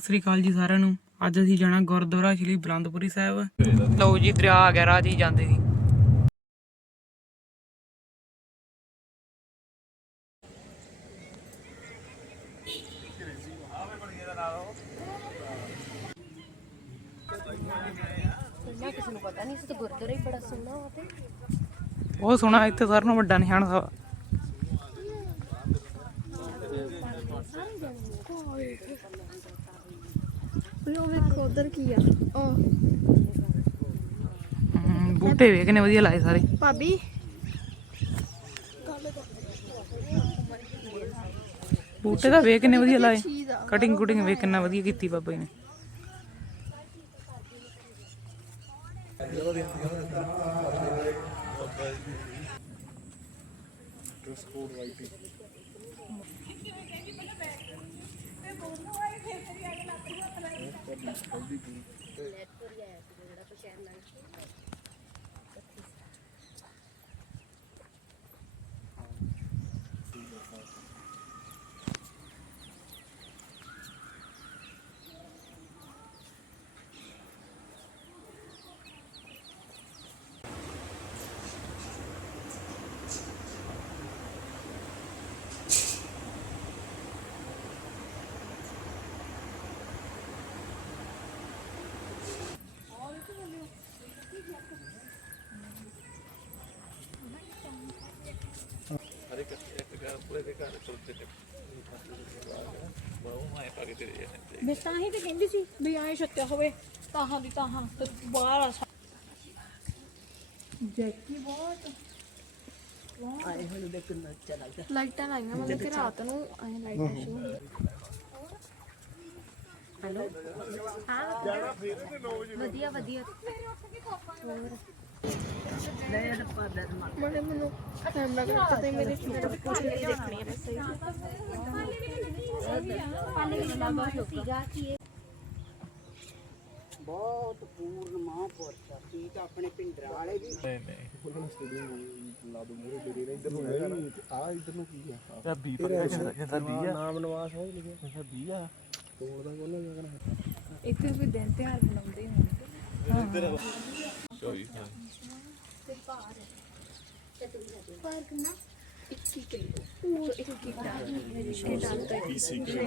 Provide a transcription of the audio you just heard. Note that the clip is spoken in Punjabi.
ਸਤਿ ਸ੍ਰੀ ਅਕਾਲ ਜੀ ਸਾਰਿਆਂ ਨੂੰ। ਅੱਜ ਅਸੀਂ ਜਾਣਾ ਗੁਰਦੁਆਰਾ ਸ਼੍ਰੀ ਬਲੰਦਪੁਰੀ ਸਾਹਿਬ। ਲਓ ਜੀ ਦਰਿਆ ਆ ਗਿਆ ਰਾਹ ਹੀ ਜਾਂਦੇ ਸੀ। ਕਿਸੇ ਨੂੰ ਪਤਾ ਨਹੀਂ ਸੀ ਤੇ ਗੁਰਦੁਆਰਾ ਹੀ ਬੜਾ ਸੋਹਣਾ ਵਾ ਤੇ। ਬਹੁਤ ਸੋਹਣਾ ਇੱਥੇ ਸਾਰਿਆਂ ਨੂੰ ਵੱਡਾ ਨਿਸ਼ਾਨ ਸਾਹਿਬ। ਲੋ ਵੇਖੋ ਉਧਰ ਕੀ ਆ? ਉਹ। ਹਮ, ਬੂਟੇ ਵੇਖ ਕਿੰਨੇ ਵਧੀਆ ਲਾਏ ਸਾਰੇ। ਭਾਬੀ। ਬੂਟੇ ਤਾਂ ਵੇਖ ਕਿੰਨੇ ਵਧੀਆ ਲਾਏ। ਚੀਜ਼ ਆ। ਕਟਿੰਗ ਕੁਟਿੰਗ ਵੇਖ ਕਿੰਨਾ ਵਧੀਆ ਕੀਤੀ ਬਾਬਾ ਜੀ ਨੇ। Let's ਮੈਂ ਤਾਂ ਹੀ ਤੇ ਕਹਿੰਦੀ ਸੀ ਵੀ ਐਂ ਛੱਤਿਆ ਹੋਵੇ ਤਾਹਾਂ ਦੀ ਤਾਹਾਂ ਤੇ ਬਾਹਰ ਆ ਜੈਕੀ ਬਹੁਤ। ਆਏ ਹੁਣ ਦੇਖ ਨੱਚਾ ਲੱਗਦਾ। ਲਾਈਟਾਂ ਲਾਈਆਂ ਮਤਲਬ ਕਿ ਰਾਤ ਨੂੰ ਐਂ ਲਾਈਟਾਂ ਸ਼ੋ ਹੈਲੋ। ਹਾਂ ਵਧੀਆ ਵਧੀਆ। ਹੋਰ ਮਨੇ ਕੈਮਰਾ ਕਰਕੇ ਤੇ ਮੇਰੇ ਫੀਚਰ ਕੁਝ ਨਹੀਂ ਦੇਖਣੀ ਹੈ ਸਹੀ ਬਹੁਤ ਪੂਰਨ ਮਹਾਂਪੁਰਸ਼ ਆ ਠੀਕ ਆ ਆਪਣੇ ਪਿੰਡਰਾਂ ਵਾਲੇ ਵੀ। ਇੱਥੇ ਵੀ ਦਿਨ ਤਿਉਹਾਰ ਮਨਾਉਂਦੇ ਹੋਣਗੇ ਪਾਰਕ ਨਾ 21 ਕਿਲੋ ਪੂਰ 21 ਡਾਲ ਇਹ ਡਾਲ ਤਾਂ 20 ਕਿਲੋ।